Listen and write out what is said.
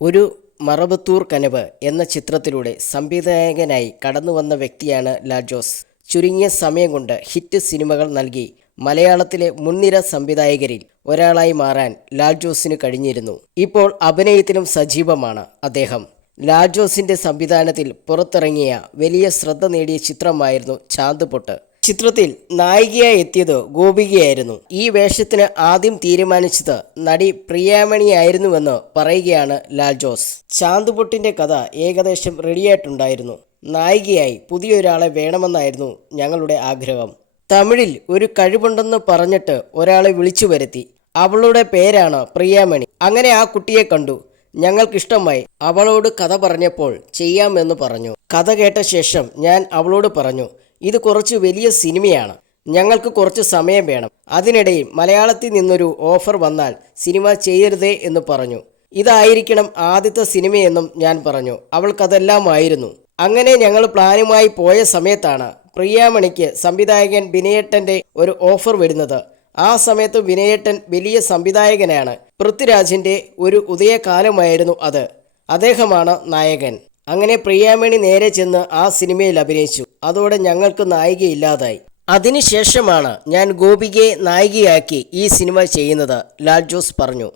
ഒരു മറബത്തൂർ കനവ് എന്ന ചിത്രത്തിലൂടെ സംവിധായകനായി കടന്നു വന്ന വ്യക്തിയാണ് ലാൽ ജോസ് ചുരുങ്ങിയ സമയം കൊണ്ട് ഹിറ്റ് സിനിമകൾ നൽകി മലയാളത്തിലെ മുൻനിര സംവിധായകരിൽ ഒരാളായി മാറാൻ ലാൽ ജോസിന് കഴിഞ്ഞിരുന്നു. ഇപ്പോൾ അഭിനയത്തിലും സജീവമാണ് അദ്ദേഹം. ലാൽ ജോസിന്റെ സംവിധാനത്തിൽ പുറത്തിറങ്ങിയ വലിയ ശ്രദ്ധ നേടിയ ചിത്രമായിരുന്നു ചാന്ത് പൊട്ട് ചിത്രത്തിൽ നായികയായി എത്തിയത് ഗോപികയായിരുന്നു. ഈ വേഷത്തിന് ആദ്യം തീരുമാനിച്ചത് നടി പ്രിയാമണിയായിരുന്നുവെന്ന് പറയുകയാണ് ലാൽ ജോസ്. ചാന്തുപൊട്ടിന്റെ കഥ ഏകദേശം റെഡിയായിട്ടുണ്ടായിരുന്നു. നായികയായി പുതിയൊരാളെ വേണമെന്നായിരുന്നു ഞങ്ങളുടെ ആഗ്രഹം. തമിഴിൽ ഒരു കഴിവുണ്ടെന്ന് പറഞ്ഞിട്ട് ഒരാളെ വിളിച്ചു വരുത്തി. അവളുടെ പേരാണ് പ്രിയാമണി. അങ്ങനെ ആ കുട്ടിയെ കണ്ടു. ഞങ്ങൾക്കിഷ്ടമായി അവളോട് കഥ പറഞ്ഞപ്പോൾ ചെയ്യാമെന്ന് പറഞ്ഞു. കഥ കേട്ട ശേഷം ഞാൻ അവളോട് പറഞ്ഞു ഇത് കുറച്ച് വലിയ സിനിമയാണ്. ഞങ്ങൾക്ക് കുറച്ച് സമയം വേണം. അതിനിടയിൽ മലയാളത്തിൽ നിന്നൊരു ഓഫർ വന്നാൽ സിനിമ ചെയ്യരുതേ എന്ന് പറഞ്ഞു. ഇതായിരിക്കണം ആദ്യത്തെ സിനിമയെന്നും ഞാൻ പറഞ്ഞു. അവൾക്കതെല്ലാമായിരുന്നു. അങ്ങനെ ഞങ്ങൾ പ്ലാനുമായി പോയ സമയത്താണ് പ്രിയാമണിക്ക് സംവിധായകൻ വിനയേട്ടന്റെ ഒരു ഓഫർ വരുന്നത്. ആ സമയത്ത് വിനയേട്ടൻ വലിയ സംവിധായകനാണ്. പൃഥ്വിരാജിന്റെ ഒരു ഉദയകാലമായിരുന്നു അത്. അദ്ദേഹമാണ് നായകൻ. അങ്ങനെ പ്രിയാമണി നേരെ ചെന്ന് ആ സിനിമയിൽ അഭിനയിച്ചു. അതോടെ ഞങ്ങൾക്ക് നായിക ഇല്ലാതായി. അതിനുശേഷമാണ് ഞാൻ ഗോപികയെ നായികയാക്കി ഈ സിനിമ ചെയ്യുന്നത് ലാൽ ജോസ് പറഞ്ഞു.